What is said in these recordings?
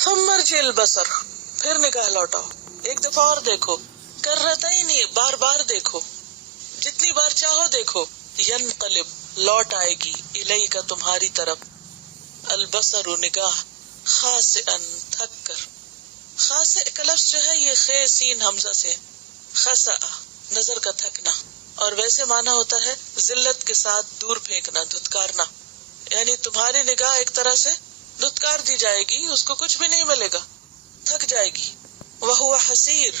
ثم ارجع البصر، پھر نگاہ لوٹاؤ، ایک دفعہ اور دیکھو، کرتین، بار بار دیکھو، جتنی بار چاہو دیکھو، ینقلب، لوٹ آئے گی، الیک، تمہاری طرف، البصر، نگاہ، خاسئا، تھک کر۔ خاسئ کا لفظ جو ہے یہ خے سین حمزہ سے، خسأ، نظر کا تھکنا، اور ویسے معنی ہوتا ہے ذلت کے ساتھ دور پھینکنا، دھتکارنا، یعنی تمہاری نگاہ ایک طرح سے دھتکار دی جائے گی، اس کو کچھ بھی نہیں ملے گا، تھک جائے گی۔ وہو حسیر،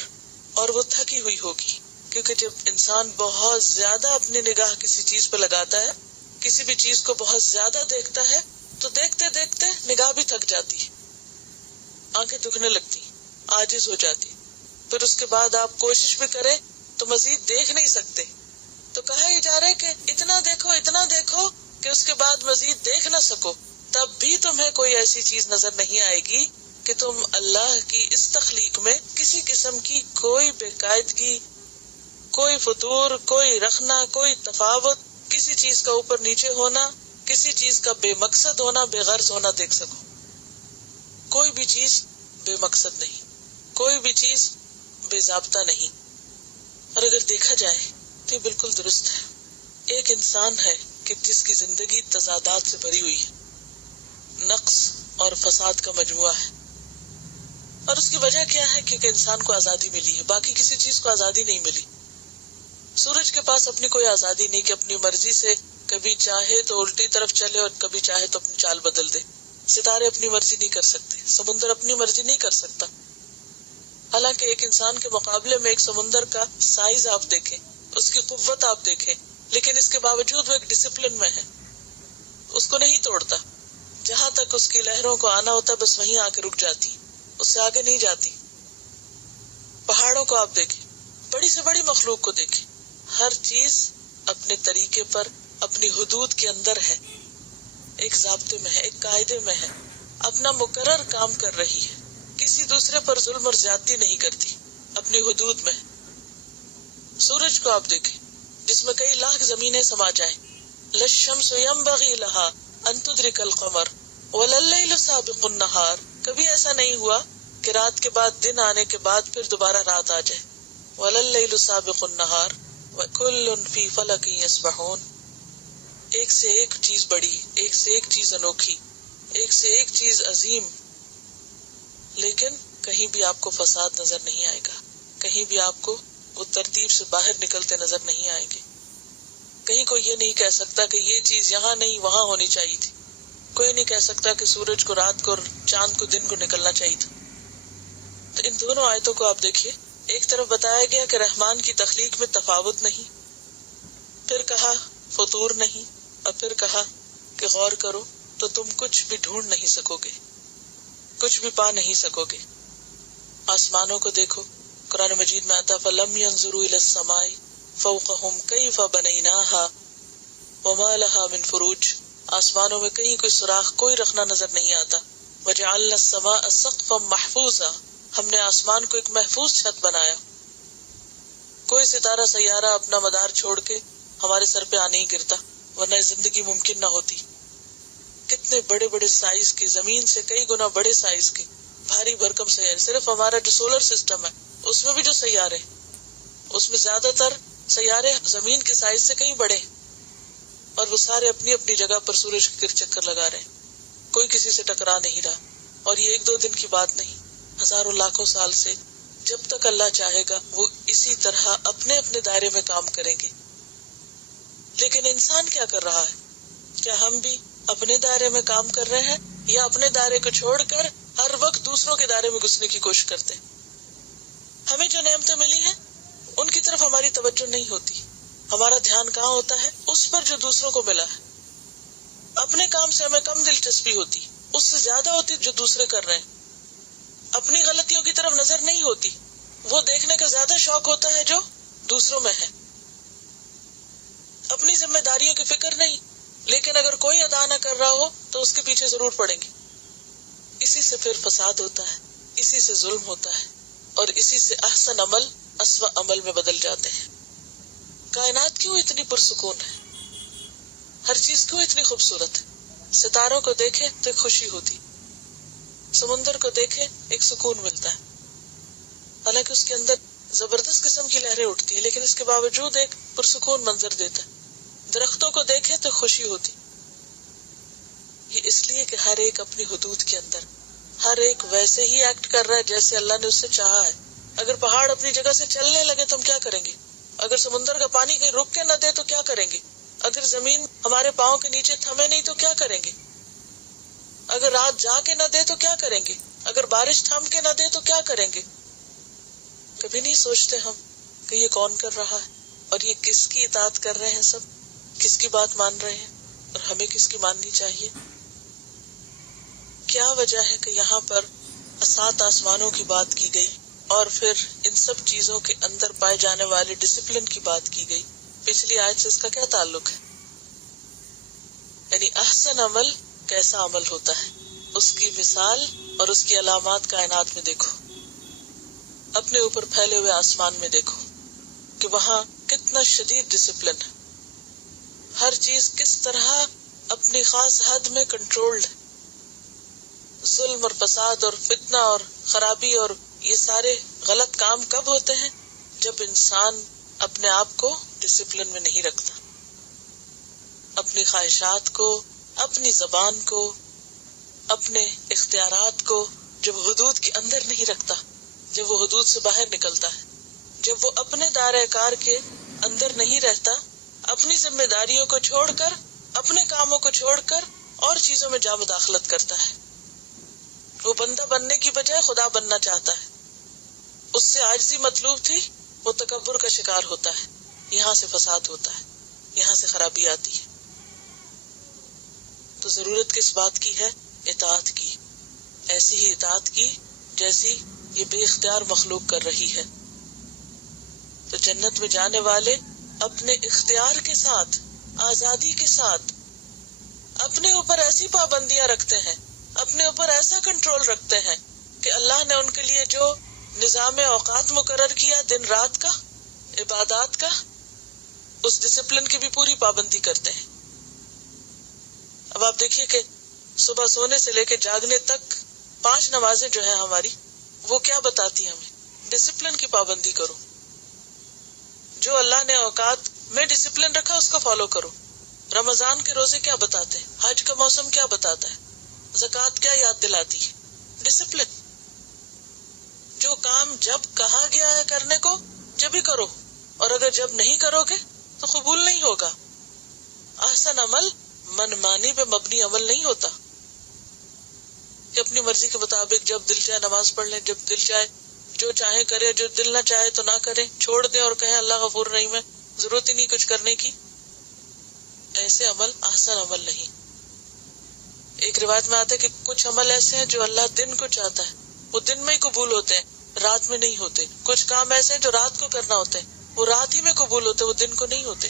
اور وہ تھکی ہوئی ہوگی، کیونکہ جب انسان بہت زیادہ اپنی نگاہ کسی چیز پہ لگاتا ہے، کسی بھی چیز کو بہت زیادہ دیکھتا ہے، تو دیکھتے دیکھتے نگاہ بھی تھک جاتی، آنکھیں دکھنے لگتی، عاجز ہو جاتی، پھر اس کے بعد آپ کوشش بھی کریں تو مزید دیکھ نہیں سکتے۔ تو کہا ہی جا رہا ہے کہ اتنا دیکھو کہ اس کے بعد مزید دیکھ نہ سکو، تب بھی تمہیں کوئی ایسی چیز نظر نہیں آئے گی کہ تم اللہ کی اس تخلیق میں کسی قسم کی کوئی بے قاعدگی، کوئی فطور، کوئی رخنا، کوئی تفاوت، کسی چیز کا اوپر نیچے ہونا، کسی چیز کا بے مقصد ہونا، بے غرض ہونا دیکھ سکو۔ کوئی بھی چیز بے مقصد نہیں، کوئی بھی چیز بے ضابطہ نہیں۔ اور اگر دیکھا جائے تو یہ بالکل درست ہے۔ ایک انسان ہے کہ جس کی زندگی تضادات سے بھری ہوئی ہے، نقص اور فساد کا مجموعہ ہے، اور اس کی وجہ کیا ہے؟ کیونکہ انسان کو آزادی ملی ہے، باقی کسی چیز کو آزادی نہیں ملی۔ سورج کے پاس اپنی کوئی آزادی نہیں کہ اپنی مرضی سے کبھی چاہے تو الٹی طرف چلے اور کبھی چاہے تو اپنی چال بدل دے۔ ستارے اپنی مرضی نہیں کر سکتے، سمندر اپنی مرضی نہیں کر سکتا۔ حالانکہ ایک انسان کے مقابلے میں ایک سمندر کا سائز آپ دیکھیں، اس کی قوت آپ دیکھیں، لیکن اس کے باوجود وہ ایک ڈسپلن میں ہے، اس کو نہیں توڑتا، جہاں تک اس کی لہروں کو آنا ہوتا ہے بس وہیں آ کے رک جاتی، اس سے آگے نہیں جاتی۔ پہاڑوں کو آپ دیکھیں، بڑی سے بڑی مخلوق کو دیکھیں، ہر چیز اپنے طریقے پر اپنی حدود کے اندر ہے، ایک ضابطے میں ہے، ایک قاعدے میں ہے، اپنا مقرر کام کر رہی ہے، کسی دوسرے پر ظلم اور زیادتی نہیں کرتی، اپنی حدود میں۔ سورج کو آپ دیکھیں جس میں کئی لاکھ زمینیں سما جائیں، للشمس ينبغي لها ان تدرك القمر ولا الليل سابق النهار، کبھی ایسا نہیں ہوا کہ رات کے بعد دن آنے کے بعد پھر دوبارہ رات آ جائے، ولا الليل سابق النهار وكل في فلك يسبحون۔ ایک سے ایک چیز بڑی، ایک سے ایک چیز انوکھی، ایک سے ایک چیز عظیم، لیکن کہیں بھی آپ کو فساد نظر نہیں آئے گا، کہیں بھی آپ کو وہ ترتیب سے باہر نکلتے نظر نہیں آئیں گے، کہیں کوئی یہ نہیں کہہ سکتا کہ یہ چیز یہاں نہیں وہاں ہونی چاہیے تھی، کوئی نہیں کہہ سکتا کہ سورج کو رات کو اور چاند کو دن کو نکلنا چاہیے تھا۔ تو ان دونوں آیتوں کو آپ دیکھیے، ایک طرف بتایا گیا کہ رحمان کی تخلیق میں تفاوت نہیں، پھر کہا فطور نہیں، اور پھر کہا کہ غور کرو تو تم کچھ بھی ڈھونڈ نہیں سکو گے، کچھ بھی پا نہیں سکو گے۔ آسمانوں کو دیکھو، قرآن مجید میں آتا فَلَمْ يَنْظُرُوا إِلَى السَّمَاءِ فَوْقَهُمْ كَيْفَ بَنَيْنَاهَا وَمَا لَهَا مِنْ فُرُوجٍ، آسمانوں میں کہیں کوئی سوراخ، کوئی رخنا نظر نہیں آتا۔ وَجَعَلْنَا السَّمَاءَ سَقْفًا مَحْفُوظًا، ہم نے آسمان کو ایک محفوظ چھت بنایا، کوئی ستارہ سیارہ اپنا مدار چھوڑ کے ہمارے سر پہ آ نہیں گرتا، ورنہ زندگی ممکن نہ ہوتی۔ کتنے بڑے بڑے سائز کے، زمین سے کئی گنا بڑے سائز کے بھاری بھرکم سیارے، صرف ہمارا جو سولر سسٹم ہے اس میں بھی جو سیارے، اس میں زیادہ تر سیارے زمین کے سائز سے کہیں بڑے، اور وہ سارے اپنی اپنی جگہ پر سورج کے گرد چکر لگا رہے ہیں، کوئی کسی سے ٹکرا نہیں رہا۔ اور یہ ایک دو دن کی بات نہیں، ہزاروں لاکھوں سال سے، جب تک اللہ چاہے گا وہ اسی طرح اپنے اپنے دائرے میں کام کریں گے۔ لیکن انسان کیا کر رہا ہے؟ کیا ہم بھی اپنے دائرے میں کام کر رہے ہیں، یا اپنے دائرے کو چھوڑ کر ہر وقت دوسروں کے دائرے میں گھسنے کی کوشش کرتے ہیں؟ ہمیں جو نعمتیں ملی ہیں ان کی طرف ہماری توجہ نہیں ہوتی، ہمارا دھیان کہاں ہوتا ہے؟ اس پر جو دوسروں کو ملا ہے۔ اپنے کام سے ہمیں کم دلچسپی ہوتی، اس سے زیادہ ہوتی جو دوسرے کر رہے ہیں۔ اپنی غلطیوں کی طرف نظر نہیں ہوتی، وہ دیکھنے کا زیادہ شوق ہوتا ہے جو دوسروں میں ہے۔ اپنی ذمہ داریوں کی فکر نہیں، لیکن اگر کوئی ادا نہ کر رہا ہو تو اس کے پیچھے ضرور پڑیں گے۔ اسی سے پھر فساد ہوتا ہے، اسی سے ظلم ہوتا ہے، اور اسی سے احسن عمل اسوأ عمل میں بدل جاتے ہیں۔ کائنات کیوں اتنی پرسکون ہے؟ ہر چیز کیوں اتنی خوبصورت ہے؟ ستاروں کو دیکھیں تو خوشی ہوتی، سمندر کو دیکھیں ایک سکون ملتا ہے، حالانکہ اس کے اندر زبردست قسم کی لہریں اٹھتی ہیں، لیکن اس کے باوجود ایک پرسکون منظر دیتا ہے۔ درختوں کو دیکھیں تو خوشی ہوتی، یہ اس لیے کہ ہر ایک اپنی حدود کے اندر، ہر ایک ویسے ہی ایکٹ کر رہا ہے جیسے اللہ نے اس سے چاہا ہے۔ اگر پہاڑ اپنی جگہ سے چلنے لگے تو ہم کیا کریں گے؟ اگر سمندر کا پانی کہیں رک کے نہ دے تو کیا کریں گے؟ اگر زمین ہمارے پاؤں کے نیچے تھمے نہیں تو کیا کریں گے؟ اگر رات جا کے نہ دے تو کیا کریں گے؟ اگر بارش تھم کے نہ دے تو کیا کریں گے؟ کبھی نہیں سوچتے ہم کہ یہ کون کر رہا ہے اور یہ کس کی اطاعت کر رہے ہیں، سب کس کی بات مان رہے ہیں اور ہمیں کس کی ماننی چاہیے؟ کیا وجہ ہے کہ یہاں پر 7 آسمانوں کی بات کی گئی اور پھر ان سب چیزوں کے اندر پائے جانے والے ڈسپلن کی بات کی گئی؟ پچھلی آیت سے اس کا کیا تعلق ہے؟ یعنی احسن عمل کیسا عمل ہوتا ہے، اس کی مثال اور اس کی علامات کائنات میں دیکھو، اپنے اوپر پھیلے ہوئے آسمان میں دیکھو کہ وہاں کتنا شدید ڈسپلن ہے، ہر چیز کس طرح اپنی خاص حد میں کنٹرولڈ ہے۔ ظلم اور فساد اور فتنہ اور خرابی اور یہ سارے غلط کام کب ہوتے ہیں؟ جب انسان اپنے آپ کو ڈسپلن میں نہیں رکھتا، اپنی خواہشات کو، اپنی زبان کو، اپنے اختیارات کو جب حدود کے اندر نہیں رکھتا، جب وہ حدود سے باہر نکلتا ہے، جب وہ اپنے دائرہ کار کے اندر نہیں رہتا، اپنی ذمہ داریوں کو چھوڑ کر، اپنے کاموں کو چھوڑ کر اور چیزوں میں جا مداخلت کرتا ہے، وہ بندہ بننے کی بجائے خدا بننا چاہتا ہے، اس سے عاجزی مطلوب تھی، وہ تکبر کا شکار ہوتا ہے، یہاں سے فساد ہوتا ہے، یہاں سے خرابی آتی ہے۔ تو ضرورت کس بات کی ہے؟ اطاعت کی، ایسی ہی اطاعت کی جیسی یہ بے اختیار مخلوق کر رہی ہے۔ تو جنت میں جانے والے اپنے اختیار کے ساتھ، آزادی کے ساتھ اپنے اوپر ایسی پابندیاں رکھتے ہیں، اپنے اوپر ایسا کنٹرول رکھتے ہیں کہ اللہ نے ان کے لیے جو نظام اوقات مقرر کیا، دن رات کا، عبادات کا، اس ڈسپلن کی بھی پوری پابندی کرتے ہیں۔ اب آپ دیکھیے کہ صبح سونے سے لے کے جاگنے تک 5 نمازیں جو ہیں ہماری، وہ کیا بتاتی ہیں ہمیں؟ ڈسپلن کی پابندی کرو، جو اللہ نے اوقات میں ڈسپلن رکھا اس کو فالو کرو۔ رمضان کے روزے کیا بتاتے ہیں؟ حج کا موسم کیا بتاتا ہے؟ زکوٰۃ کیا یاد دلاتی ہے؟ ڈسپلن۔ جو کام جب کہا گیا ہے کرنے کو جب ہی کرو، اور اگر جب نہیں کرو گے تو قبول نہیں ہوگا۔ احسن عمل منمانی پہ مبنی عمل نہیں ہوتا کہ اپنی مرضی کے مطابق جب دل چاہے نماز پڑھ لیں، جب دل چاہے جو چاہے کرے، جو دل نہ چاہے تو نہ کرے، چھوڑ دیں اور کہیں اللہ غفور رحیم ہے، ضرورت ہی نہیں کچھ کرنے کی۔ ایسے عمل احسن عمل نہیں۔ ایک روایت میں آتا ہے کہ کچھ عمل ایسے ہیں جو اللہ دن کو چاہتا ہے، وہ دن میں ہی قبول ہوتے ہیں، رات میں نہیں ہوتے۔ کچھ کام ایسے ہیں جو رات کو کرنا ہوتے ہیں، وہ رات ہی میں قبول ہوتے، وہ دن کو نہیں ہوتے۔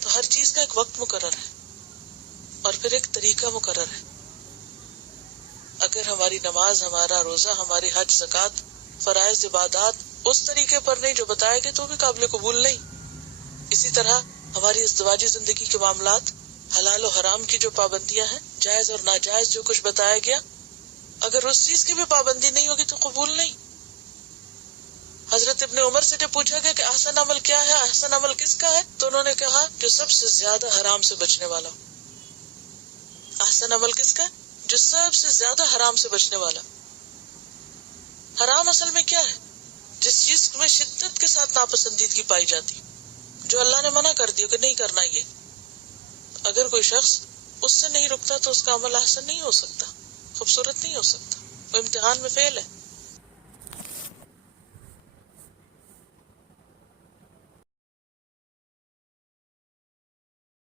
تو ہر چیز کا ایک وقت مقرر ہے اور پھر ایک طریقہ مقرر ہے۔ اگر ہماری نماز، ہمارا روزہ، ہماری حج، زکوٰۃ، فرائض عبادات اس طریقے پر نہیں جو بتایا گیا تو بھی قابل قبول نہیں۔ اسی طرح ہماری ازدواجی زندگی کے معاملات، حلال و حرام کی جو پابندیاں ہیں، جائز اور ناجائز جو کچھ بتایا گیا، اگر اس چیز کی بھی پابندی نہیں ہوگی تو قبول نہیں۔ حضرت ابن عمر سے جب پوچھا گیا کہ احسن عمل کیا ہے، احسن عمل کس کا ہے، تو انہوں نے کہا جو سب سے زیادہ حرام سے بچنے والا ہو۔ احسن عمل کس کا ہے؟ جو سب سے زیادہ حرام سے بچنے والا۔ حرام اصل میں کیا ہے؟ جس چیز میں شدت کے ساتھ ناپسندیدگی پائی جاتی، جو اللہ نے منع کر دیا کہ نہیں کرنا یہ، اگر کوئی شخص اس سے نہیں رکتا تو اس کا عمل احسن نہیں ہو سکتا، خوبصورت نہیں ہو سکتا، وہ امتحان میں فیل ہے۔